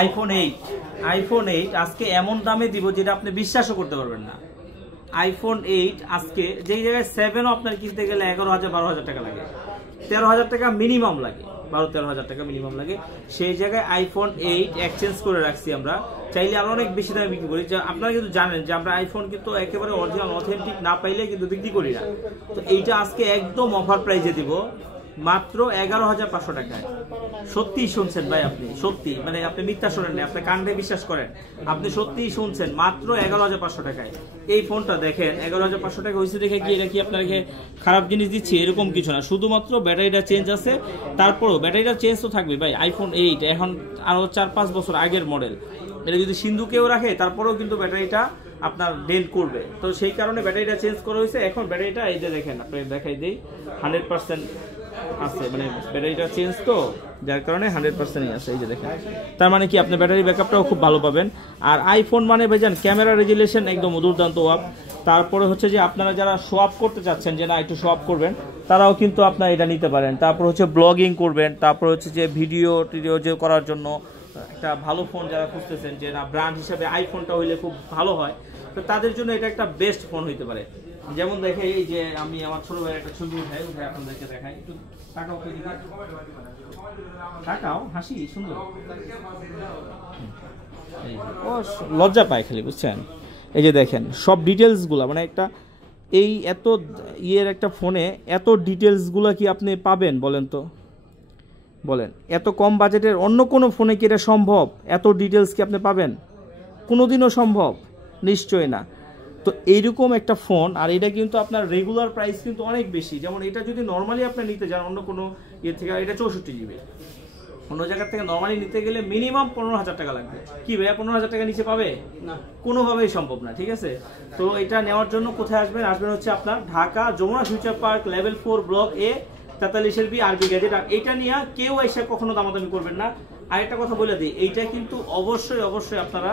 IPhone 8 আজকে এমন দামে দিব যেটা আপনি বিশ্বাসও করতে পারবেন না। আইফোন 8 আজকে যেই জায়গায় 7 আপনার কিনতে গেলে 11,000-12,000 টাকা লাগে, 13,000 টাকা মিনিমাম লাগে, 12-13,000 টাকা মিনিমাম লাগে। সেই জায়গায় আইফোন 8 এক্সচেঞ্জ করে রাখছি আমরা, চাইলে আমরা অনেক বেশি দামে বিক্রি করি। আপনারা কিন্তু জানেন যে আমরা আইফোন কিন্তু একেবারে অরিজিনাল অথেন্টিক না পাইলে কিন্তু বিক্রি করি না। তো এইটা আজকে একদম অফার প্রাইসে দিব মাত্র 11,500 টাকায়। সত্যি শুনছেন ভাই, আপনি সত্যি, মানে আপনি মিথ্যা শোনেন না, আপনি কান্দে বিশ্বাস করেন, আপনি সত্যিই শুনছেন, মাত্র 11,500 টাকায় এই ফোনটা দেখেন। 11,500 টাকা হয়েছে দেখে কি এটা কি আপনাকে খারাপ জিনিস দিচ্ছি এরকম কিছু না, শুধুমাত্র ব্যাটারিটা চেঞ্জ আছে। তারপরও ব্যাটারিটা চেঞ্জ তো থাকবে ভাই। আইফোন 8 এখন আরো 4-5 বছর আগের মডেল, এটা যদি সিন্ধুকেও রাখে তারপরেও কিন্তু ব্যাটারিটা আপনার ডেন্ট করবে। তো সেই কারণে ব্যাটারিটা চেঞ্জ করা হয়েছে। এখন ব্যাটারিটা এই যে দেখেন, আপনাকে দেখাই দিই, 100% আছে, মানে ব্যাটারিটা চেঞ্জ তো যার কারণে 100%ই আছে। এই যে দেখেন, তার মানে কি আপনি ব্যাটারি ব্যাকআপটাও খুব ভালো পাবেন। আর আইফোন মানে ভাইজান ক্যামেরা রেজুলেশন একদম দুর্দান্ত আপ। তারপরে হচ্ছে যে আপনারা যারা শো আপ করতে চাচ্ছেন যে না একটু শো আপ করবেন, তারাও কিন্তু আপনারা এটা নিতে পারেন। তারপর হচ্ছে ব্লগিং করবেন, তারপর হচ্ছে যে ভিডিও টিডিও যে করার জন্য একটা ভালো ফোন যারা খুঁজতেছেন যে না ব্র্যান্ড হিসাবে আইফোনটা হইলে খুব ভালো হয়, তো তাদের জন্য এটা একটা বেস্ট ফোন হইতে পারে। যেমন দেখে এই যে আমি আমার ছোট ভাইয়ের একটা ছবি উঠাই আপনাদেরকে দেখাই, একটু তাকাও, তাকাও, হাসি সুন্দর, ও লজ্জা পায় খালি, বুঝছেন? এই যে দেখেন সব ডিটেলসগুলো, মানে একটা এই এত ইয়ের একটা ফোনে এত ডিটেলসগুলো কি আপনি পাবেন বলেন তো? বলেন, এত কম বাজেটের অন্য কোনো ফোনে কি এটা সম্ভব? এত ডিটেলস কি আপনি পাবেন? কোনোদিনও সম্ভব? নিশ্চয়ই না। তো এইরকম একটা ফোন, আর এটা কিন্তু আপনার রেগুলার প্রাইস কিন্তু অনেক বেশি। যেমন এটা যদি নর্মালি আপনি নিতে যান অন্য কোনো ইয়ে থেকে, এটা 64 GB, অন্য জায়গা থেকে নর্মালি নিতে গেলে মিনিমাম 15,000 টাকা লাগবে। কি ভাইয়া 15,000 টাকা নিচে পাবে না? কোনোভাবেই সম্ভব না, ঠিক আছে? তো এটা নেওয়ার জন্য কোথায় আসবেন? আসবেন হচ্ছে আপনার Dhaka Jamuna future park level 4 block A 43 B RB gadget. আর এটা নিয়ে কেউ এসে কখনো দামাদামি করবেন না। আর একটা কথা বলে দিই, এইটা কিন্তু অবশ্যই আপনারা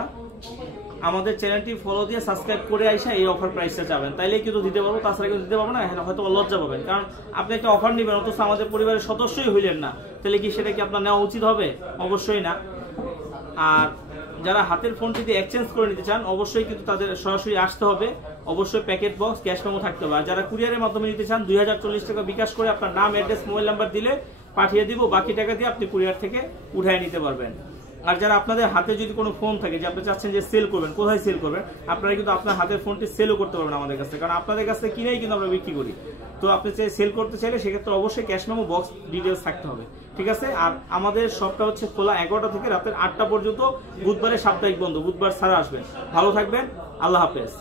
আমাদের চ্যানেলটি ফলো দিয়ে সাবস্ক্রাইব করে আইসা এই অফার প্রাইসটা যাবেন, তাইলে কিন্তু দিতে পারবো, তাছাড়া কিন্তু দিতে পারবো না। হয়তো লজ্জা পাবেন, কারণ আপনি একটা অফার নেবেন অথচ আমাদের পরিবারের সদস্যই হইলেন না, তাহলে কি সেটা কি আপনার নেওয়া উচিত হবে? অবশ্যই না। আর যারা হাতের ফোন যদি এক্সচেঞ্জ করে নিতে চান, অবশ্যই কিন্তু তাদের সরাসরি আসতে হবে, অবশ্যই প্যাকেট বক্স ক্যাশ মেমো থাকতে হবে। আর যারা কুরিয়ারের মাধ্যমে নিতে চান 2040 টাকা বিকাশ করে আপনার নাম, অ্যাড্রেস, মোবাইল নাম্বার দিলে পাঠিয়ে দিব, বাকি টাকা দিয়ে আপনি কুরিয়ার থেকে উঠায় নিতে পারবেন। আর যারা আপনাদের হাতে যদি কোনো ফোন থাকে যে আপনি চাচ্ছেন যে সেল করবেন, কোথায় সেল করবেন, আপনারা কিন্তু আপনার হাতের ফোনটি সেলও করতে পারবেন আমাদের কাছে, কারণ আপনাদের কাছে কিনেই কিন্তু আমরা বিক্রি করি। তো আপনি সেল করতে চাইলে সেক্ষেত্রে অবশ্যই ক্যাশ মেমো বক্স ডিটেলস থাকতে হবে, ঠিক আছে? আর আমাদের শপটা হচ্ছে খোলা 11টা থেকে রাতের 8টা পর্যন্ত, বুধবারে সাপ্তাহিক বন্ধ, বুধবার ছাড়া আসবেন। ভালো থাকবেন, আল্লাহ হাফেজ।